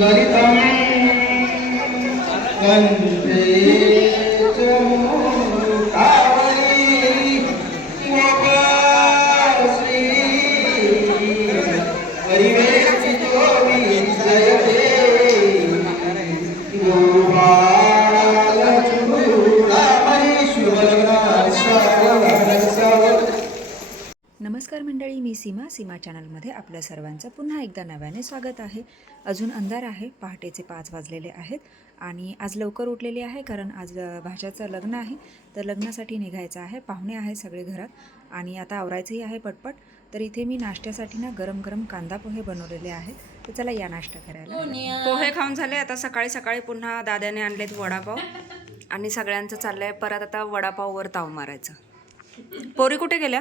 ललितं वन्दे मी सीमा सीमा चॅनलमध्ये आपल्या सर्वांचं पुन्हा एकदा नव्याने स्वागत आहे. अजून अंधार आहे पहाटेचे पाच वाजलेले आहेत आणि आज लवकर उठलेली आहे कारण आज अ, भाच्याचं लग्न आहे. तर लग्नासाठी निघायचं आहे पाहुणे आहे सगळे घरात आणि आता आवरायचंही आहे पटपट. तर इथे मी नाश्त्यासाठी ना गरम गरम कांदा पोहे बनवलेले आहेत. तर चला या नाश्ता करायला. पोहे खाऊन झाले आता सकाळी सकाळी पुन्हा दादाने आणलेत वडापाव आणि सगळ्यांचं चाललंय. परत आता वडापाववर ताव मारायचं. पोरी कुठे गेल्या?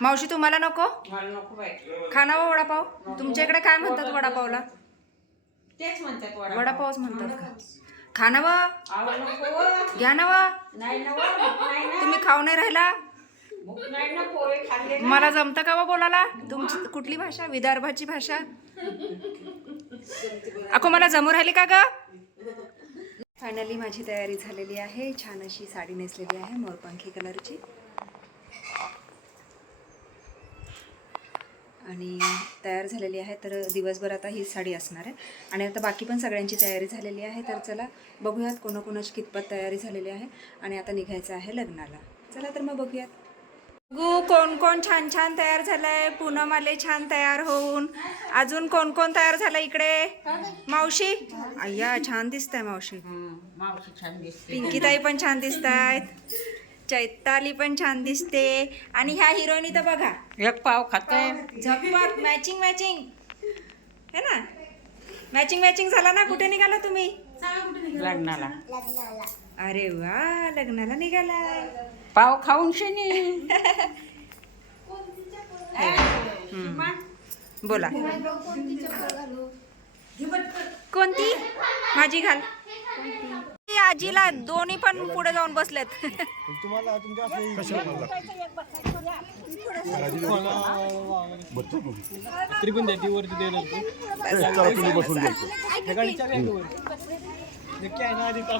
मावशी तुम्हाला नको? खाना व वडापाव? तुमच्या इकडे काय म्हणतात वडापावला? तेच म्हणतात वडा वडापावच म्हणतात का? खाना व? आव नको व. घ्या ना व. नाही ना व, भूक नाही ना. तुम्ही खाऊ नाही राहिला? मला जमतं का व बोलायला? तुमची कुठली भाषा? विदर्भाची भाषा? अको मला जमू राहिली का ग? फायनली माझी तयारी झालेली आहे. छान अशी साडी नेसलेली आहे मोरपंखी कलरची आणि तयार झालेली आहे तर दिवसभर आता ही साडी असणार आहे. आणि आता बाकी पण सगळ्यांची तयारी झालेली आहे तर चला बघूयात कोणाकोणाची कितपत तयारी झालेली आहे आणि आता निघायचं आहे लग्नाला. चला तर मग बघूयात. गु कोण कोण छान छान तयार झालंय पूनम आले छान तयार होऊन. अजून कोण कोण तयार झालं इकडे? मावशी? अय्या छान दिसतंय मावशी. मावशी छान दिसते. पिंकीताई पण छान दिसत आहेत चैताली पण छान दिसते. आणि ह्या हिरोईनी तर बघा. एक पाव खातोय. झकमक मॅचिंग मॅचिंग है ना? मॅचिंग मॅचिंग झाला ना? कुठे निघाला तुम्ही? लग्नाला. अरे वा लग्नाला निघालाय पाव खाऊन शनी. बोला. कोणती? माझी घाल. आजीला दोन्ही पण पुढे जाऊन बसलेत. तरी पण ती वरती द्यायला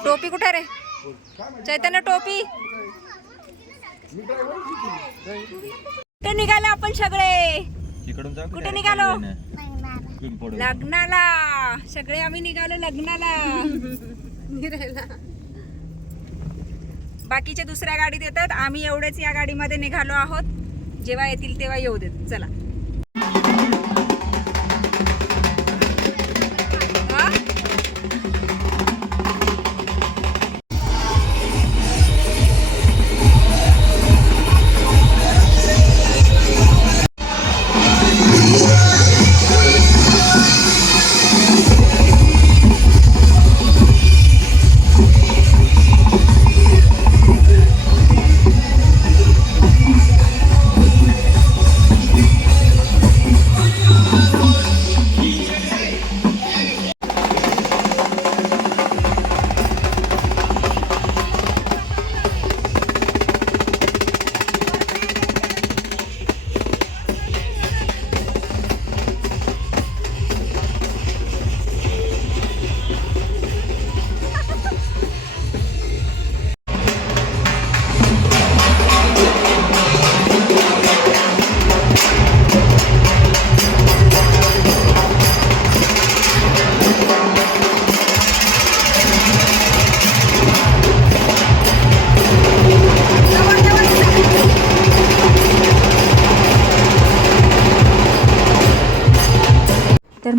टोपी कुठे रे? चैतन्य टोपी. कुठे निघाले आपण सगळे? कुठे निघालो? लग्नाला. सगळे आम्ही निघालो लग्नाला. बाकीच्या दुसऱ्या गाडीत येतात. आम्ही एवढेच या गाडीमध्ये निघालो आहोत. जेव्हा येतील तेव्हा येऊ देत. चला.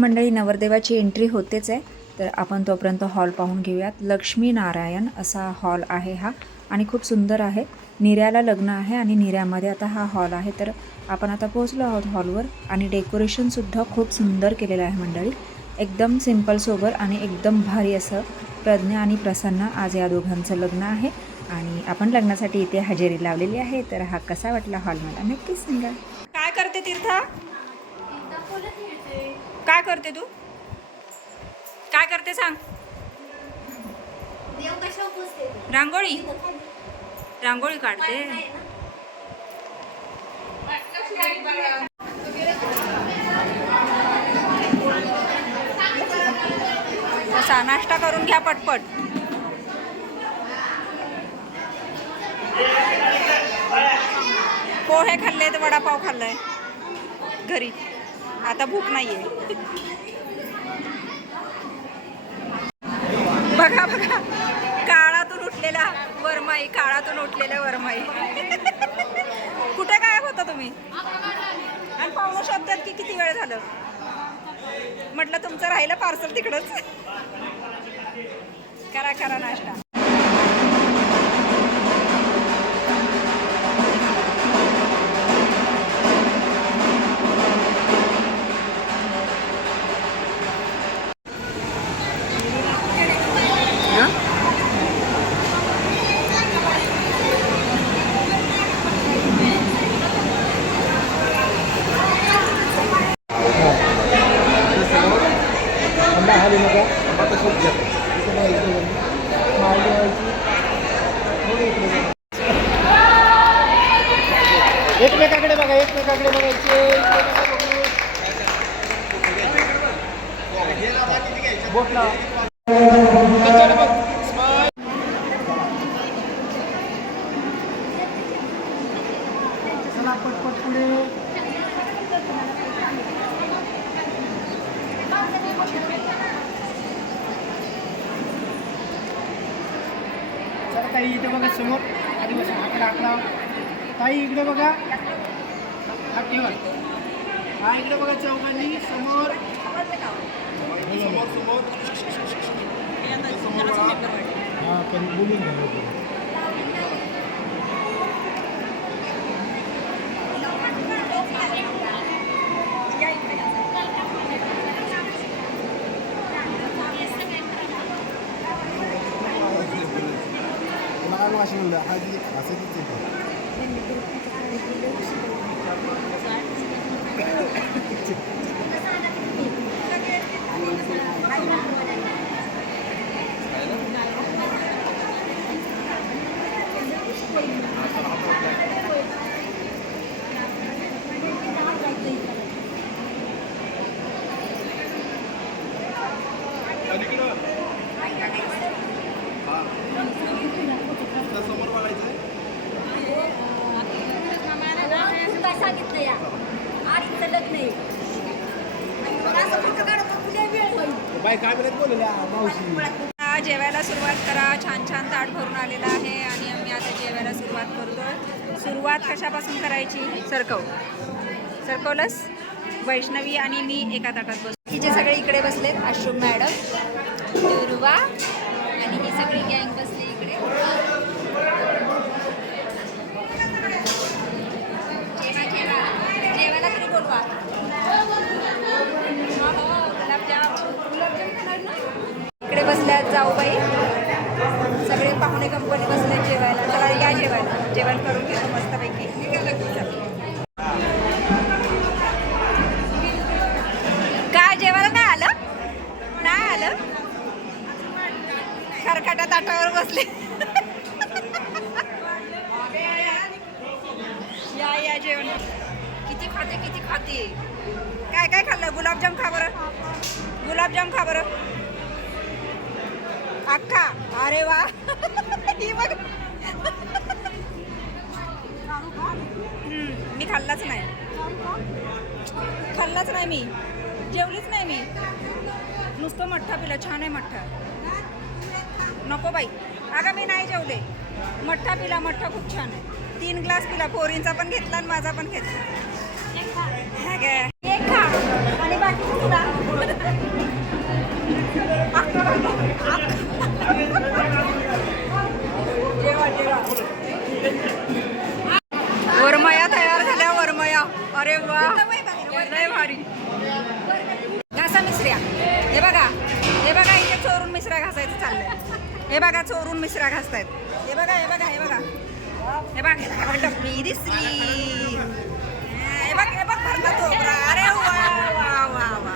मंडळी नवरदेवाची एंट्री होतेच आहे. तर आपण तोपर्यंत हॉल पाहून घेऊयात. लक्ष्मी नारायण असा हॉल आहे हा आणि खूप सुंदर आहे. निर्याला लग्न आहे आणि निर्यामध्ये आता हा हॉल आहे. तर आपण आता पोहोचलो आहोत हॉलवर आणि डेकोरेशनसुद्धा खूप सुंदर केलेलं आहे मंडळी. एकदम सिंपल सोबर आणि एकदम भारी असं प्रज्ञा आणि प्रसन्न आज या दोघांचं लग्न आहे. आणि आपण लग्नासाठी इथे हजेरी लावलेली आहे. तर हा कसा वाटला हॉल मला? नक्कीच सांगा. काय करते तीर्था? काय करते तू? काय करते सांग. रांगोळी? रांगोळी काढते. असा नाश्ता करून घ्या पटपट. पोहे खाल्ले तर वडापाव खाल्लाय. घरी. आता भूक नाही आहे बघा बघा. काळातून उठलेला वरमाई काळातून उठलेल्या वरमाई. कुठे काय होता तुम्ही? आणि पाहुणं शोधतात की किती वेळ झालं? म्हटलं तुमचं राहिलं पार्सल तिकडंच. करा करा नाश्ता. एकमेकाकडे बघा एकमेकाकडे बघायचे बोट लावा. त्याच्याकडे बघ. Smile. चला पटपट पुढे चला ताई इथे बघा समोर आधी बसा आकडा आकडा ताई इकडे बघा. हा ठेवा. हा इकडे बघा चौकांनी समोर. समोर समोर हा पण बोलून घ्या. सांगितलं या अडीच लग्न आहे आणि मग असं फोटो काढतो तुला वेळ होईल बाय काय बोलल्या मावशी आता जेवायला सुरुवात करा. छान छान ताट भरून आलेलं आहे आणि आम्ही आता जेवायला सुरुवात करतोय. सुरुवात कशापासून करायची? सरकव. सरकवलंस? वैष्णवी आणि मी एका ताटात बस. हिचे सगळे इकडे बसलेत अशोक मॅडम दुर्वा आणि ही सगळी गँग बसली इकडे. जेवा जेवा. जेवायला तरी बोलवा हो, हो, गुलाबजाम गुलाबजाम खाणार ना? इकडे बसल्यात जाऊबाई सगळे पाहुणे कंपनी बसले जेवायला. चला या जेवायला. जेवण करून घेतो मस्तपैकी. चला. काय जेवायला नाही आलं? नाही आलं? खरकाटा ताटावर बसले. या या जेवण. किती खाते किती खाते? काय काय खाल्लं? गुलाबजाम खा बरं. गुलाबजाम खा बरं. अख्खा अरे वा. ही बघ. मी खाल्लाच नाही. खाल्लाच नाही मी. जेवलीच नाही मी. नुसतं मठ्ठा पिला छान आहे मठ्ठा. नको बाई. अगं मी नाही जेवले. मठ्ठा पिला मठ्ठा खूप छान आहे. तीन ग्लास पिला पोरींचा पण घेतला आणि माझा पण घेतला. हा आणि बाकी मिश्रा चोरून आहेत घासतायत हे बघा हे बघा. हे बघा हे बघ हे बघ. दिसली. हे बघ हे बघ भरला तो अरे वा वा वा वा.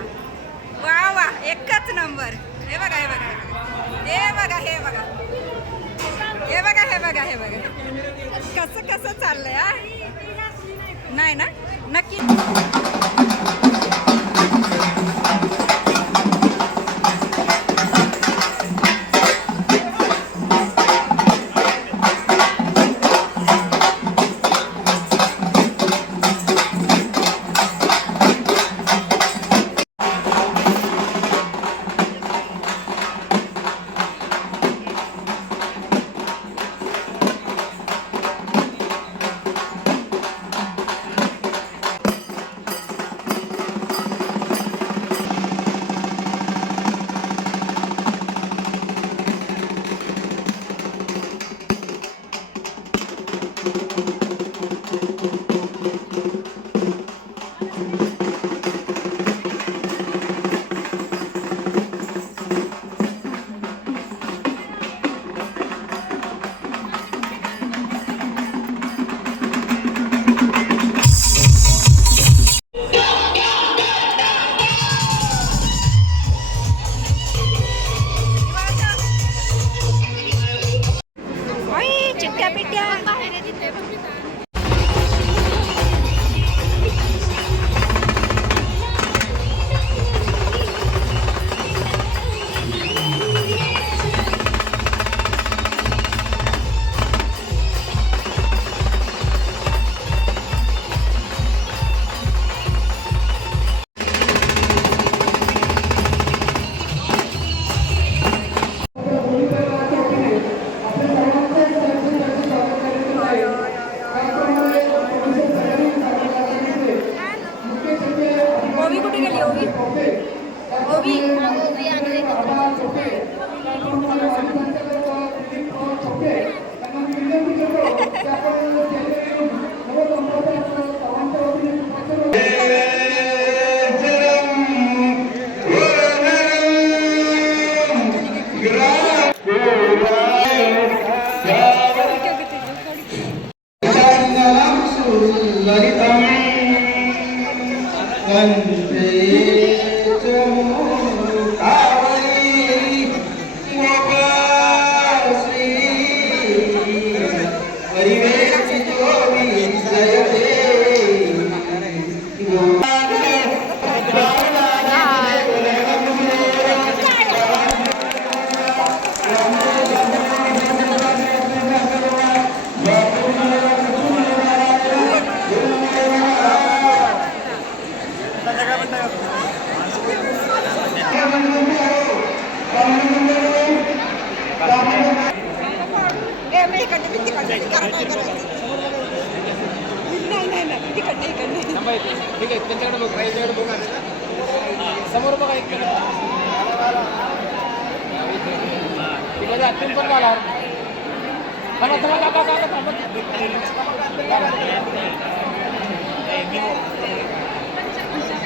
वा वा. एकच नंबर. हे बघा हे बघा हे बघा. हे बघा हे बघा. हे बघा हे बघा कसं कसं चाललंय नाही ना? नक्की.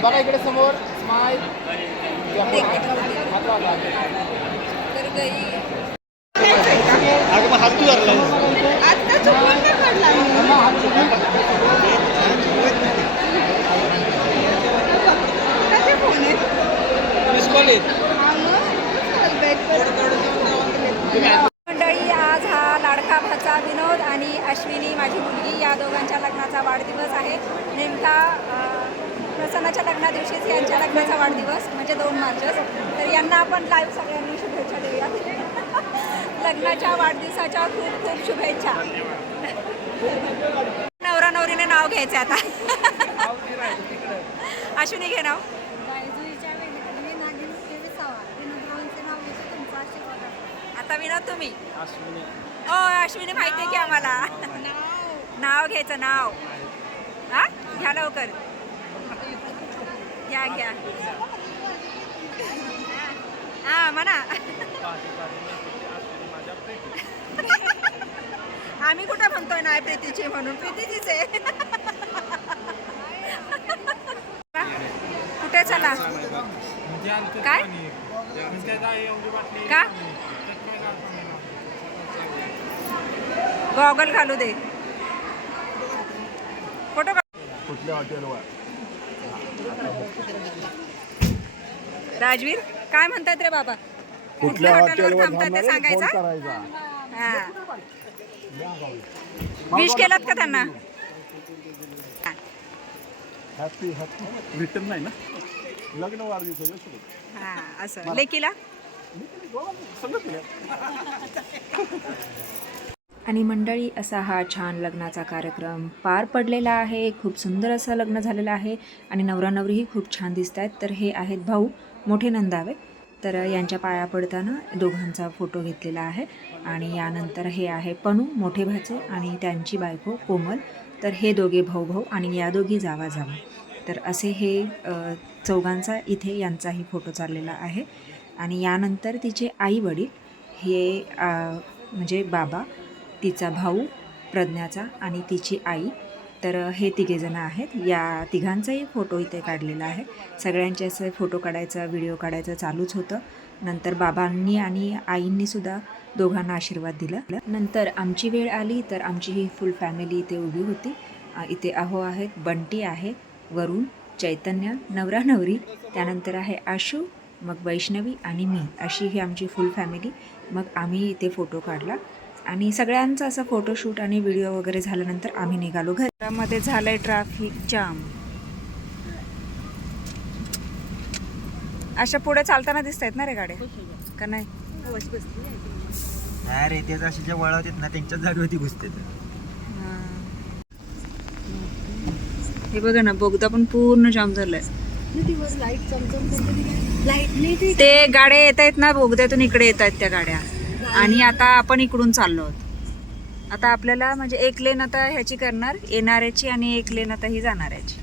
बघा इकडे समोर. स्माईल मंडळी आज हा लाडका भाचा विनोद आणि अश्विनी माझी या दोघांच्या लग्नाचा वाढदिवस आहे. नेमका प्रसन्नाच्या लग्ना दिवशीच यांच्या लग्नाचा वाढदिवस म्हणजे दोन मार्चच. तर यांना आपण लाईव्ह सगळ्यांनी शुभेच्छा देऊया. लग्नाच्या वाढदिवसाच्या खूप खूप शुभेच्छा. नवरा नवरीने नाव घ्यायचं आता. अश्विनी घे नाव. आता विनोद तुम्ही? ओ अश्विनी माहिती आहे की आम्हाला. नाव घ्यायचं नाव. हा? घ्या लवकर. घ्या घ्या. हा म्हणा. आम्ही कुठं म्हणतोय नाही प्रीतीची म्हणून? प्रीतीचीच आहे. कुठे चला? काय? का? गॉगल घालू दे. फोटो राजवीर काय म्हणतात रे बाबा? कुठल्या हॉटेलवर थांबतात ते सांगायचं? हा. विश केलात का त्यांना? हॅपी हॅपी रिटर्न नाही ना? लग्न हा असं. लेकीला? सगळं आणि मंडळी असा हा छान लग्नाचा कार्यक्रम पार पडलेला आहे. खूप सुंदर असं लग्न झालेलं आहे आणि नवरा नवरीही खूप छान दिसत आहेत. तर हे आहेत भाऊ मोठे नंदावे. तर यांच्या पाया पडताना दोघांचा फोटो घेतलेला आहे आणि यानंतर हे आहे पणू मोठे भाचे आणि त्यांची बायको कोमल. तर हे दोघे भाऊ भाऊ आणि या दोघी जावा जावा. तर असे हे चौघांचा इथे यांचाही फोटो चाललेला आहे. आणि यानंतर तिचे आई वडील हे म्हणजे बाबा तिचा भाऊ प्रज्ञाचा आणि तिची आई. तर हे तिघेजणं आहेत. या तिघांचाही फोटो इथे काढलेला आहे. सगळ्यांचे असे फोटो काढायचा व्हिडिओ काढायचं चालूच होतं. नंतर बाबांनी आणि आईंनीसुद्धा दोघांना आशीर्वाद दिला. नंतर आमची वेळ आली तर आमची ही फुल फॅमिली इथे उभी होती. इथे अहो आहेत बंटी आहे वरुण चैतन्य नवरा नवरी. त्यानंतर आहे आशू मग वैष्णवी आणि मी. अशी ही आमची फुल फॅमिली मग आम्ही इथे फोटो काढला. आणि सगळ्यांचा असं फोटोशूट आणि व्हिडिओ वगैरे झाल्यानंतर आम्ही निघालो. घरामध्ये झालंय ट्रॅफिक जाम अशा पुढे चालताना दिसत आहेत ना रे गाड्या? का नाही? नाही रे तेच असे जे वळवतात ना त्यांच्याच जागेवरती घुसते. हे. बघा ना बोगदा पण पूर्ण जाम झालाय. ते गाड्या येत आहेत ना बोगद्यातून इकडे येत आहेत त्या गाड्या. आणि आता आपण इकडून चाललो आहोत. आता आपल्याला म्हणजे एक लेन आता ह्याची करणार येणाऱ्याची आणि एक लेन आता ही जाणाऱ्याची.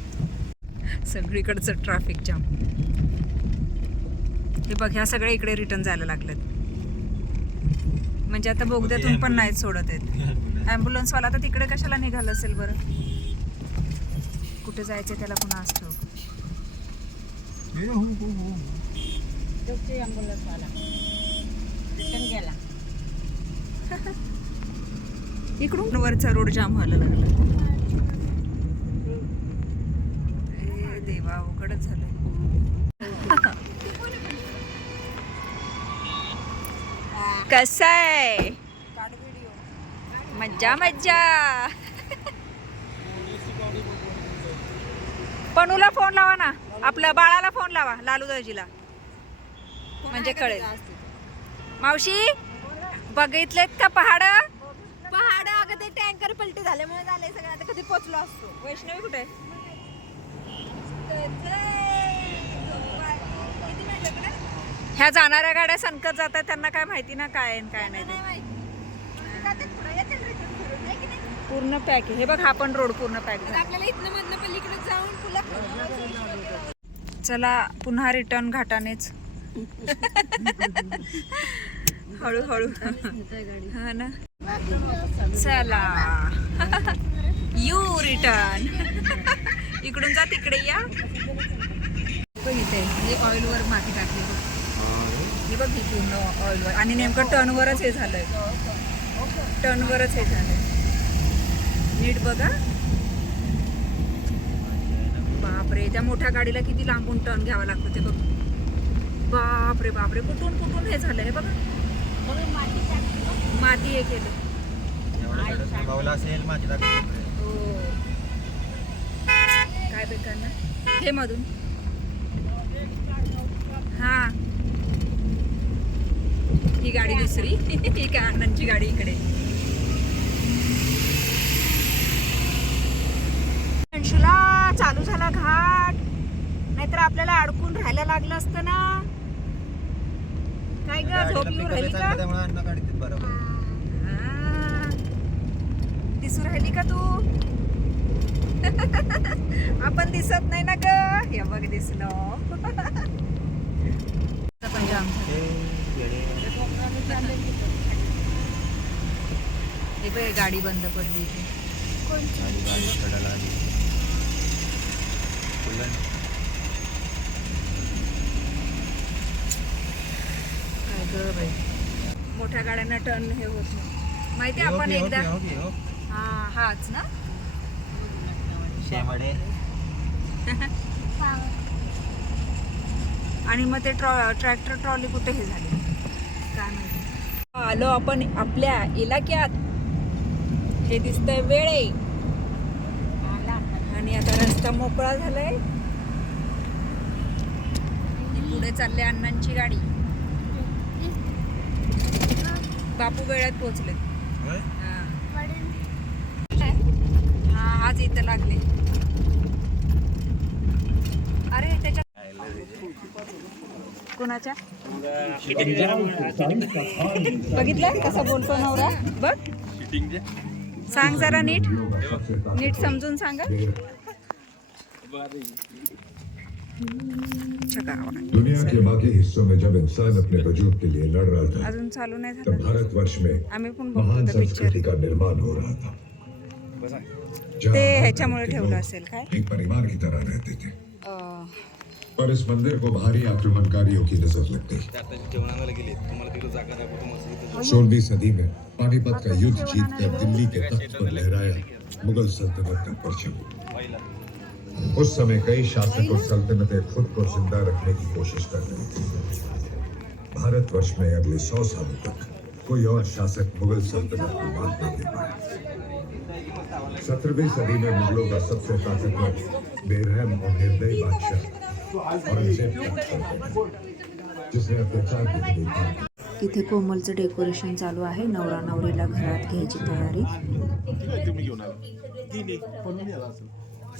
सगळीकडचं ट्रॅफिक जाम हे बघ ह्या सगळ्या इकडे रिटर्न जायला लागलेत. म्हणजे आता बोगद्यातून पण नाहीत सोडत आहेत. ॲम्ब्युलन्सवाला आता तिकडे कशाला निघालं असेल बरं? कुठे जायचं त्याला पुन्हा असतो आला. रिटर्न गेला इकडून? वरचा रोड जाम व्हायला लागला. देवा उकडच झालं कसं आहे? मज्जा मज्जा. पणूला फोन लावा ना. आपल्या बाळाला फोन लावा लालू दाजीला म्हणजे कळेल. मावशी? बघितलेत का पहाड पहाड अगं ते टँकर पलटी झाल्यामुळे झाले सगळं. आता कधी पोचलो असतो. वैष्णवी कुठे? ह्या जाणाऱ्या गाड्या संकट जातात त्यांना काय माहिती ना काय काय नाही ते. पूर्ण पॅक हे बघ हा पण रोड पूर्ण पॅक जाऊन चला पुन्हा रिटर्न घाटानेच. हळूहळू हा ना? चला. यू रिटर्न इकडून जा तिकडे या. इथे म्हणजे ऑइलवर माती टाकली. हे बघ ही पूर्ण ऑइलवर आणि नेमकं टर्नवरच हे. झालंय. टर्नवरच हे. झालंय. नीट बघा बापरे त्या मोठ्या गाडीला किती लांबून टर्न घ्यावा लागतो ते बघ. बापरे बापरे. कुठून कुठून हे झालं हे बघा. माती हे केलं. भाऊला असेल माझी दाखवतो हो. काय बेकार ना हे मधून. हा. ही गाडी दुसरी. ही काय अण्णांची गाडी इकडे. अंशुला चालू झाला घाट. नाहीतर आपल्याला अडकून राहायला लागलं असतं ना. काय ग झोप येऊ राहिली का? त्यामुळे अन्न काढते बरोबर. आ, दिसू राहिली का तू? आपण दिसत नाही ना ग. हे बघ दिसलो. हे बघ गाडी बंद पडली इथे. काय ग बाई मोठ्या गाड्यांना टर्न हे होत नाही. माहिती आहे आपण एकदा? हा हाच ना? आणि मग ते ट्रॉ ट्रॅक्टर ट्रॉली कुठे हे झाली? काय माहिती. आलो आपण आपल्या इलाक्यात. हे दिसतंय वेळे. आणि आता रस्ता मोकळा झालाय. पुढे चालले अण्णांची गाडी. बापू वेळात पोहोचले हा. आज इथं लागले. अरे त्याच्या कुणाच्या? बघितलं कसा बोलतो नवरा? बघ. सांग जरा नीट. नीट समजून सांगा. दुनिया के बाकी हिस्सों में जब इंसान अपने वजूद के लिए लड़ रहा था अजून चालू नाही तब झालं भारतवर्ष में महान संस्कृति का निर्माण हो रहा था। ते ह्याच्यामुळे ठेवलं असेल काय? एक परिवार की तरह रहते थे। पर इस मंदिर को भारी आक्रमणकारियों की नज़र लग गई सोलहवीं सदी में पानीपत का युद्ध जीतकर दिल्ली के तख्त पर लहराया मुगल सल्तनत का परचम। उस समय कई शासक और सल्तनतें खुद को ज़िंदा रखने की कोशिश कर रही थी। भारतवर्ष में अगले सौ सालों तक कोई और शासक मुगल सल्तनत को बाँध नहीं दे पाया। सत्रहवीं सदी में मुगलों का सबसे ताकतवर बेरहम और निर्दयी बादशाह औरंगज़ेब था, जिसने अत्याचार इथे कोमलचं डेकोरेशन चालू आहे. नवरा नवरीला घरात घ्यायची तयारी.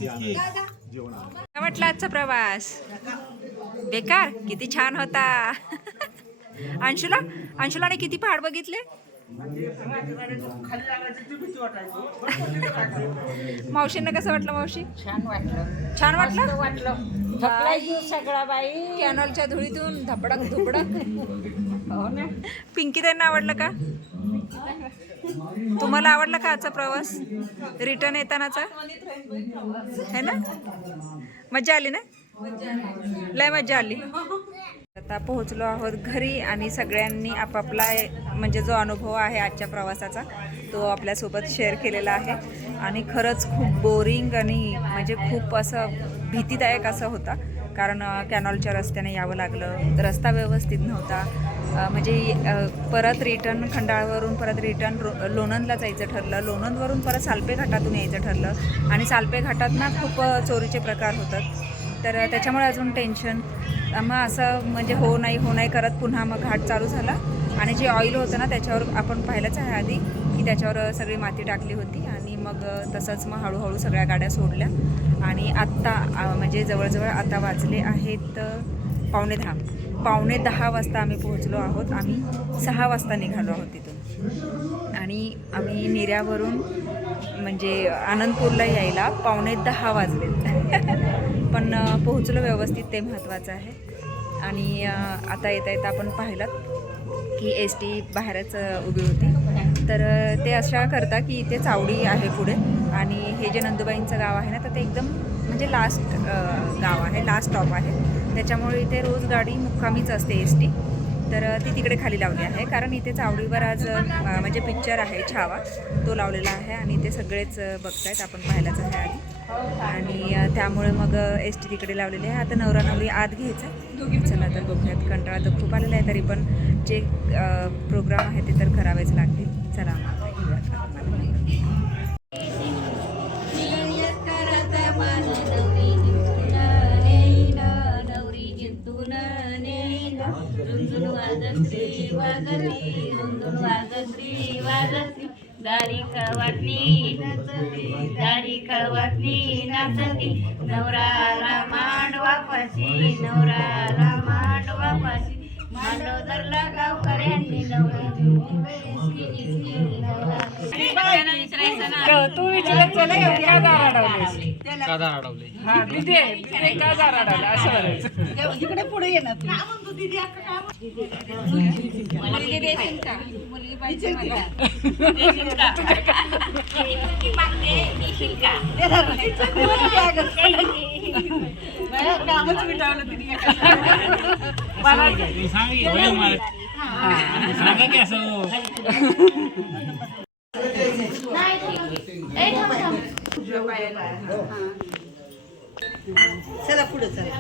काय वाटला आजचा प्रवास? बेकार किती छान होता. अंशुला अंशुलाने किती पहाड बघितले. मावशींना कसं वाटलं मावशी? छान वाटलं. छान वाटलं? वाटलं. सगळा बाई. कॅनॉलच्या धुळीतून धपडक धुपडक. हो ना. पिंकी त्यांना आवडलं का? तुम्हाला आवडला का आजचा प्रवास? रिटर्न येतानाचा? है ना? मजा आली ना? लय मजा आली. आता पोहोचलो आहोत घरी आणि सगळ्यांनी आपापला म्हणजे जो अनुभव आहे आजच्या प्रवासाचा तो आपल्यासोबत शेअर केलेला आहे. आणि खरंच खूप बोरिंग आणि म्हणजे खूप असं भीतीदायक असं होता. कारण कॅनॉलच्या रस्त्याने यावं लागलं. रस्ता व्यवस्थित नव्हता. म्हणजे परत रिटर्न खंडाळवरून परत रिटर्न रो लोणंदला जायचं ठरलं. लोणंदवरून परत सालपे घाटातून यायचं ठरलं. आणि सालपे घाटात ना खूप चोरीचे प्रकार होतात. तर त्याच्यामुळे अजून टेन्शन मग असं म्हणजे हो नाही हो नाही करत पुन्हा मग घाट चालू झाला. आणि जे ऑइल होतं ना त्याच्यावर आपण पाहिलंच आहे आधी की त्याच्यावर सगळी माती टाकली होती. आणि मग तसंच मग हळूहळू सगळ्या गाड्या सोडल्या. आणि आत्ता म्हणजे जवळजवळ आता वाजले आहेत पावणे दहा. पावणे दहा वाजता आम्ही पोहोचलो आहोत. आम्ही सहा वाजता निघालो आहोत तिथून. आणि आम्ही निऱ्यावरून म्हणजे आनंदपूरला यायला पावणे दहा वाजलेत पण पोहोचलो व्यवस्थित ते महत्त्वाचं आहे. आणि आता येता येता आपण पाहिलं की एस टी बाहेरच उभी होती. तर ते अशा करता की इथे चावडी आहे पुढे. आणि हे जे नंदुबाईंचं गाव आहे ना तर ते एकदम म्हणजे लास्ट गाव आहे लास्ट स्टॉप आहे. त्याच्यामुळे इथे रोज गाडी मुक्कामीच असते एस टी तर ती तिकडे खाली लावली आहे. कारण इथे चावडीवर आज म्हणजे पिक्चर आहे छावा. तो लावलेला आहे आणि ते सगळेच बघत बघतायत. आपण पाहायलाच आहे आधी. आणि त्यामुळे मग एस टी तिकडे लावलेली आहे. आता नवरा नवरी आत घ्यायचं चला तर बघूयात. कंटाळा तर खूप आलेला आहे तरी पण जे प्रोग्राम आहे ते तर करावेच लागतील. चला वाजती वाजत्री दारी वाटली नाचती दारी नाचती. नवरा मांडवा पाशी नवरा मांडवा पाशी मांडव धरला गावकऱ्यांनी नवरा. तू विचार नाही का दार अडवले? हा दिदी दिदी का दार अडवलं? असं म्हणायचं. इकडे पुढे ये ना तू मुलगी देशील का? मुलगी पाहिजे मला. देशील का? मुलगी मागते देशील का? कामच मिटावलं तिने चला पुढे चला.